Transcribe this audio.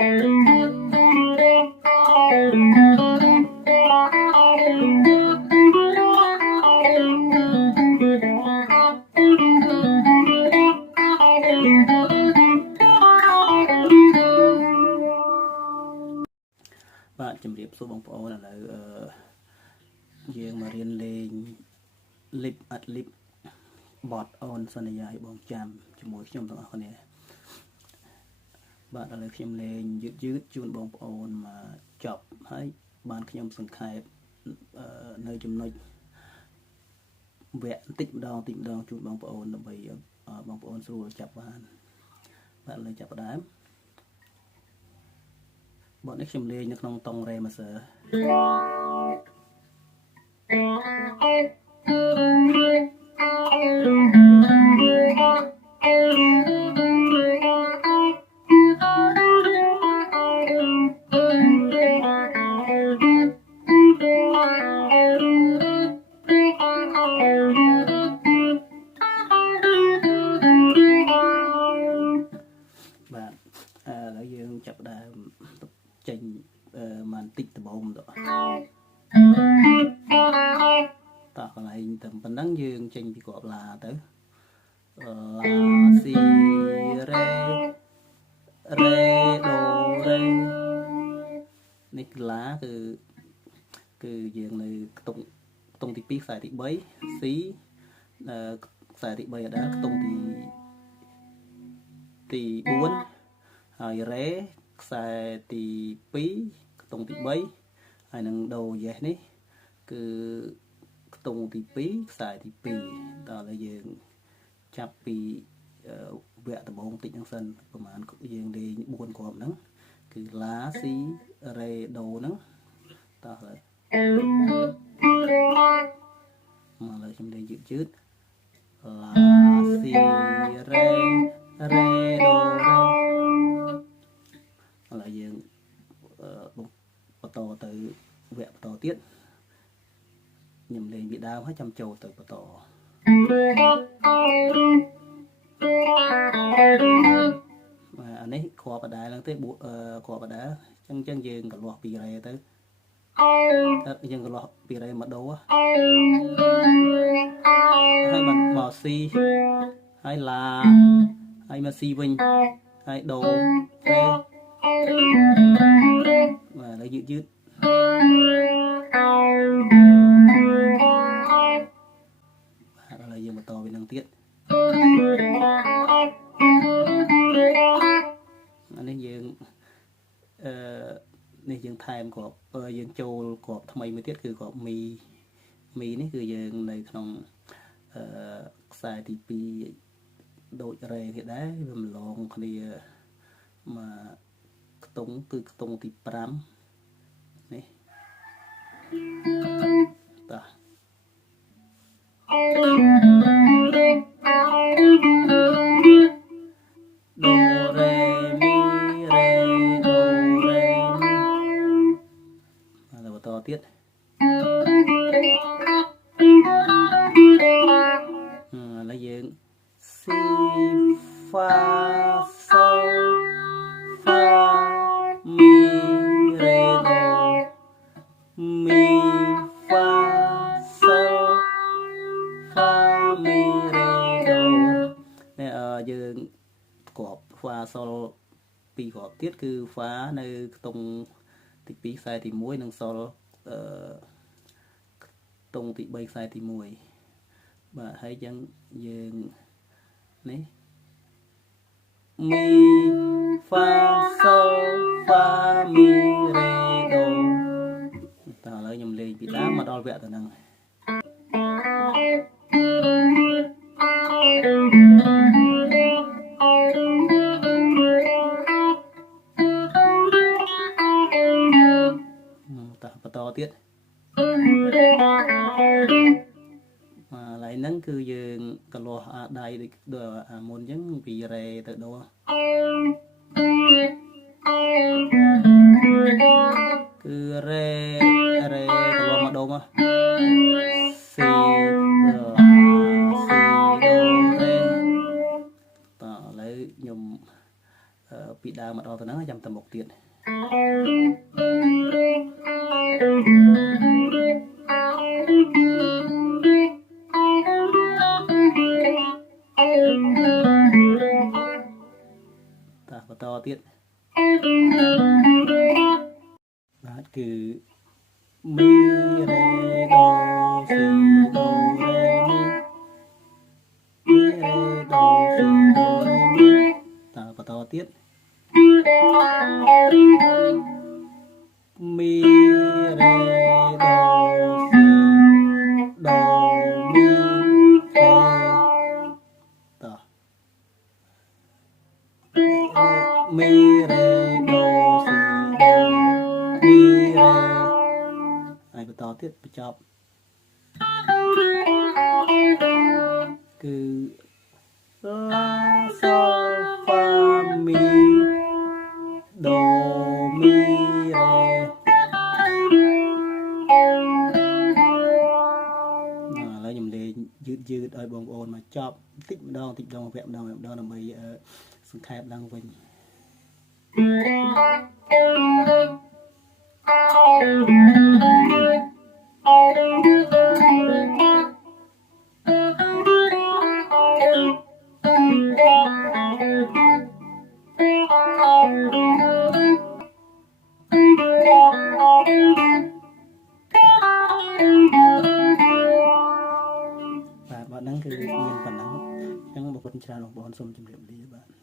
បាទជំរាបសួរបងប្អូនឥឡូវយើងមករៀនលេង lip at lip បទអូនសន្យាឲ្យបងចាំជាមួយខ្ញុំទាំងអស់គ្នាបាទឥឡូវខ្ញុំលេងយឺតជូនបងប្អូនមកចប់ហើយបានខ្ញុំសង្ខេបនៅចំណុចវគ្គបន្តិចម្ដងជូនបងប្អូនដើម្បីបងប្អូនស្រួលចាប់បានបាទឥឡូវចាប់ផ្ដើមបទនេះខ្ញុំលេងនៅក្នុងតុងរ៉េម៉ាសឺបាទឥឡូវយើងចាប់ផ្ដើមចេញបានតិចដំបូងទៅតោះកន្លែងតែប៉ុណ្ណឹងយើងចេញពីក្របឡាទៅឡាស៊ីរ៉េរ៉េដូរ៉េនេះឡាគឺយើងនៅខ្ទង់ទី2ខ្សែទី3 C ខ្សែទី3អដាខ្ទង់ទី4ហើយរ៉េខ្សែទី2ខ្ទង់ទី3ហើយនឹងដូយ៉េសនេះគឺខ្ទង់ទី2ខ្សែទី2ដល់ហើយយើងចាប់ពីវគ្គដំបូងតិចហ្នឹងសិនប្រហែលយើងលេង4គ្រាប់ហ្នឹងគឺឡាស៊ីរ៉េដូហ្នឹងតោះហើយមកលើខ្ញុំលេងយឺតឡាស៊ីរ៉េរ៉េដូរ៉េឥឡូវយើងបន្តទៅវគ្គបន្តទៀតខ្ញុំលេងពីដើមហើយចាំចូលទៅបន្តអានេះគ្រាប់បដាឡើងទេគ្រាប់បដាអញ្ចឹងយើងកន្លោះពីរ៉េទៅយើងកន្លោះពីរ៉េមកដូហើយបានមក C ហើយឡាហើយមក C វិញហើយដូរ៉េបាទឥឡូវយឺតបាទឥឡូវយើងបន្តវានឹងទៀតអានេះយើងនេះយើងថែមគ្រាប់យើងចូលគ្រាប់ថ្មីមួយទៀតគឺគ្រាប់មីនេះគឺយើងនៅក្នុងខ្សែទី2ដូចរ៉េគេដែរវាម្លងគ្នាមកខ្ទង់គឺខ្ទង់ទី5នេះតោះដូរ៉េមីរ៉េដូរ៉េមីហើយបន្តទៀតឥឡូវយើង Si Fa Sol Fa Mi Re Do Mi Fa Sol Fa Mi Re Do នេះយើងគ្រាប់ Fa Sol ពីរគ្រាប់ទៀតគឺ Fa នៅខ្ទង់ទី2ខ្សែទី1និង Sol ខ្ទង់ទី3ខ្សែទី1បាទហើយចឹងយើងនេះមីហ្វាសូហ្វាមីរ៉េដូតើឥឡូវខ្ញុំលេងពីដើមមកដល់វគ្គទៅហ្នឹងតើបន្តទៀត lại nắng cứ dừng cái lò đây được muốn những bị rè tự đồ cứ rè rè cái lò mà đồ mà xì đồ rè ta lấy nhầm bị đau mà đo từ nó chăm tầm một tiệt ទៀតតបន្តទៀតបាទគឺ mi re do si do re mi mi re do si do re mi តបន្តទៀត mi re do si do mi re ត mi re do si do mi re ហើយបន្តទៀតបញ្ចប់គឺ la sol fa mi do mi re ឥឡូវខ្ញុំលេងយឺតឲ្យបងប្អូនមកចប់តិចម្ដងវគ្គម្ដងដើម្បីសង្ខេបឡើងវិញបាទហ្នឹងគឺមានប៉ុណ្ណឹងអញ្ចឹងបងប្អូនច្រើនបងប្អូនសូមជម្រាបលាបាទ